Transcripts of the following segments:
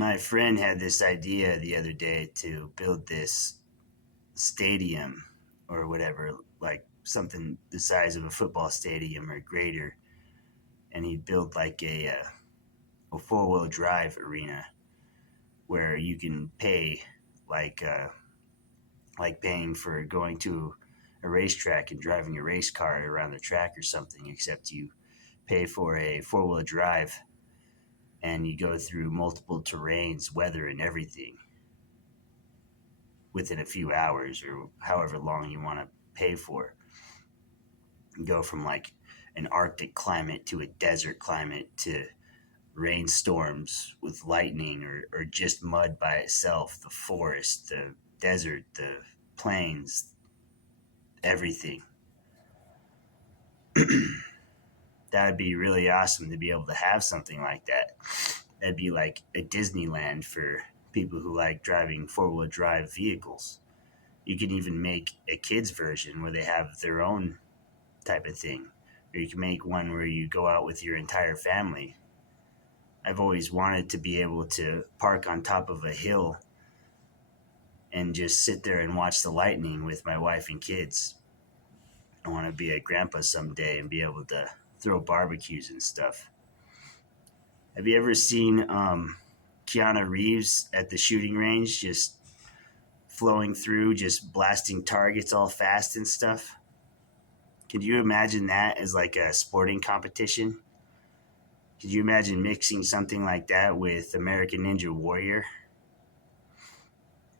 My friend had this idea the other day to build this stadium or whatever, like something the size of a football stadium or greater, and he built like a four-wheel drive arena where you can pay like like paying for going to a racetrack and driving a race car around the track or something, except you pay for a four-wheel drive and you go through multiple terrains, weather, and everything within a few hours or however long you want to pay for. You go from like an Arctic climate to a desert climate to rainstorms with lightning or just mud by itself, the forest, the desert, the plains, everything. That would be really awesome to be able to have something like that. That'd be like a Disneyland for people who like driving four wheel drive vehicles. You can even make a kids version where they have their own type of thing. Or you can make one where you go out with your entire family. I've always wanted to be able to park on top of a hill and just sit there and watch the lightning with my wife and kids. I want to be a grandpa someday and be able to throw barbecues and stuff. Have you ever seen Keanu Reeves at the shooting range just flowing through, just blasting targets all fast and stuff? Could you imagine that as like a sporting competition? Could you imagine mixing something like that with American Ninja Warrior?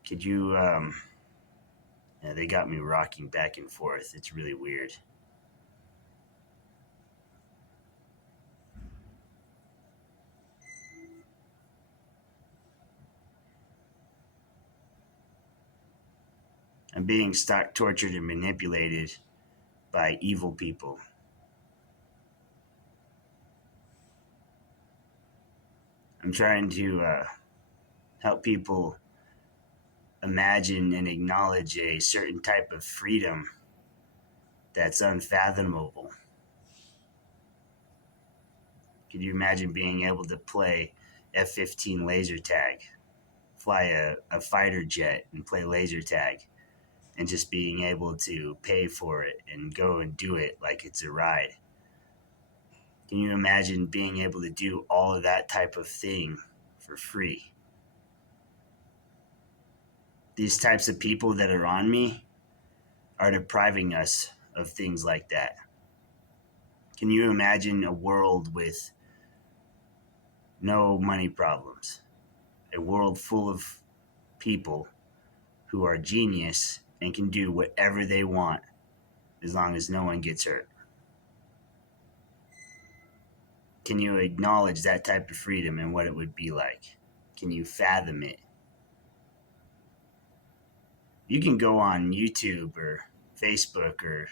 Could you? Yeah, they got me rocking back and forth. It's really weird. I'm being stalked, tortured, and manipulated by evil people. I'm trying to help people imagine and acknowledge a certain type of freedom that's unfathomable. Could you imagine being able to play F-15 laser tag, fly a fighter jet and play laser tag, and just being able to pay for it and go and do it like it's a ride? Can you imagine being able to do all of that type of thing for free? These types of people that are on me are depriving us of things like that. Can you imagine a world with no money problems? A world full of people who are genius and can do whatever they want as long as no one gets hurt. Can you acknowledge that type of freedom and what it would be like? Can you fathom it? You can go on YouTube or Facebook or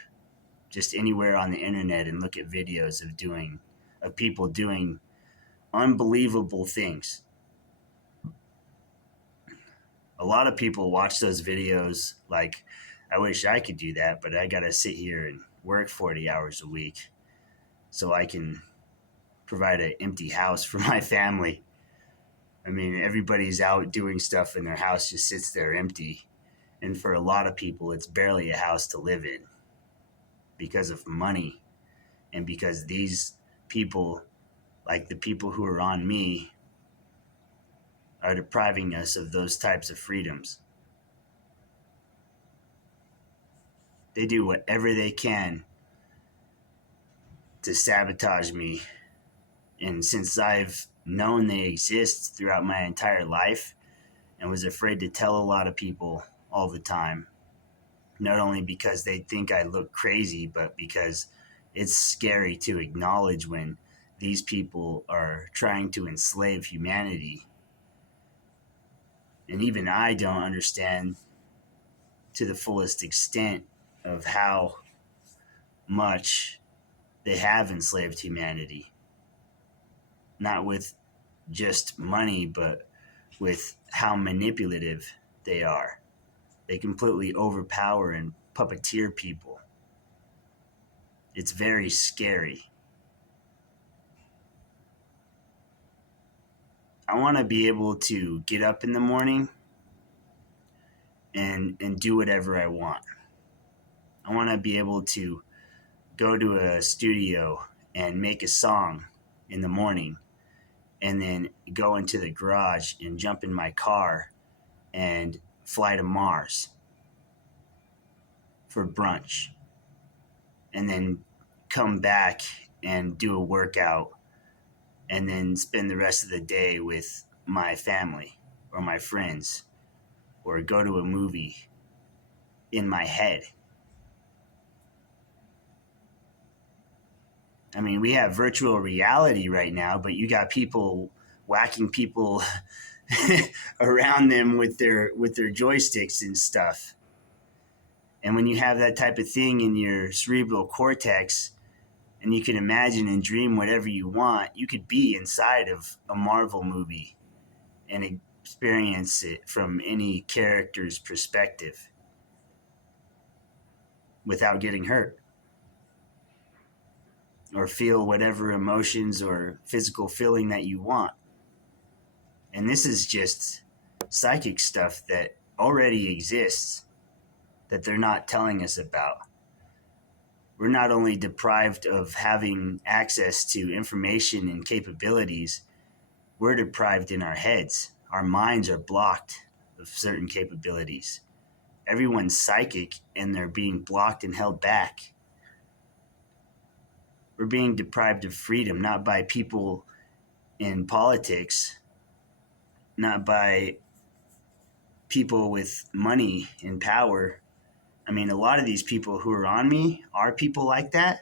just anywhere on the internet and look at videos of people doing unbelievable things. A lot of people watch those videos like, I wish I could do that, but I got to sit here and work 40 hours a week so I can provide an empty house for my family. I mean, everybody's out doing stuff and their house just sits there empty. And for a lot of people, it's barely a house to live in because of money and because these people, like the people who are on me, are depriving us of those types of freedoms. They do whatever they can to sabotage me. And since I've known they exist throughout my entire life and was afraid to tell a lot of people all the time, not only because they think I look crazy, but because it's scary to acknowledge when these people are trying to enslave humanity. And even I don't understand to the fullest extent of how much they have enslaved humanity. Not with just money, but with how manipulative they are. They completely overpower and puppeteer people. It's very scary. I want to be able to get up in the morning and do whatever I want. I want to be able to go to a studio and make a song in the morning and then go into the garage and jump in my car and fly to Mars for brunch and then come back and do a workout and then spend the rest of the day with my family or my friends or go to a movie in my head. I mean, we have virtual reality right now, but you got people whacking people around them with their joysticks and stuff. And when you have that type of thing in your cerebral cortex and you can imagine and dream whatever you want, you could be inside of a Marvel movie and experience it from any character's perspective without getting hurt or feel whatever emotions or physical feeling that you want. And this is just psychic stuff that already exists that they're not telling us about. We're not only deprived of having access to information and capabilities, we're deprived in our heads. Our minds are blocked of certain capabilities. Everyone's psychic and they're being blocked and held back. We're being deprived of freedom, not by people in politics, not by people with money and power. I mean, a lot of these people who are on me are people like that.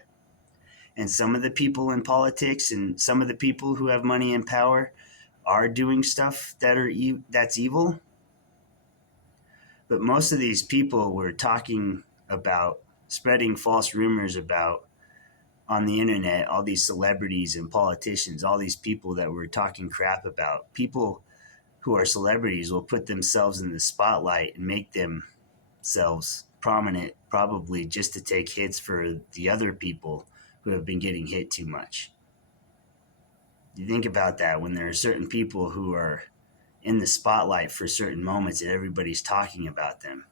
And some of the people in politics and some of the people who have money and power are doing stuff that's evil. But most of these people we're talking about spreading false rumors about on the internet, all these celebrities and politicians, all these people that we're talking crap about, people who are celebrities will put themselves in the spotlight and make themselves prominent, probably just to take hits for the other people who have been getting hit too much. You think about that when there are certain people who are in the spotlight for certain moments and everybody's talking about them.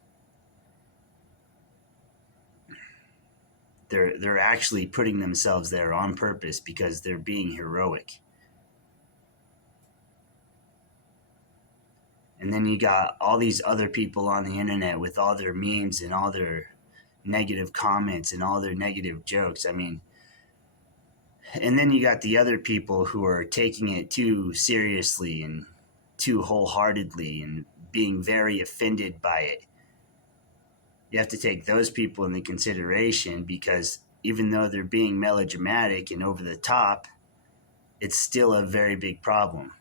They're actually putting themselves there on purpose because they're being heroic. And then you got all these other people on the internet with all their memes and all their negative comments and all their negative jokes. I mean, and then you got the other people who are taking it too seriously and too wholeheartedly and being very offended by it. You have to take those people into consideration because even though they're being melodramatic and over the top, it's still a very big problem.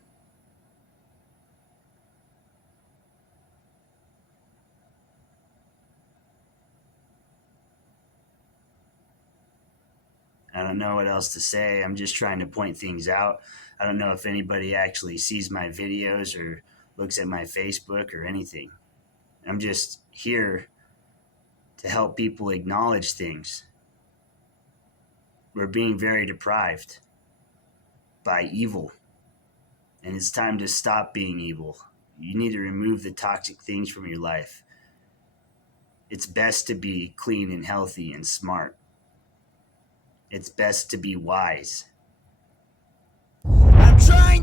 I don't know what else to say. I'm just trying to point things out. I don't know if anybody actually sees my videos or looks at my Facebook or anything. I'm just here to help people acknowledge things. We're being very deprived by evil, and it's time to stop being evil. You need to remove the toxic things from your life. It's best to be clean and healthy and smart. It's best to be wise. I'm trying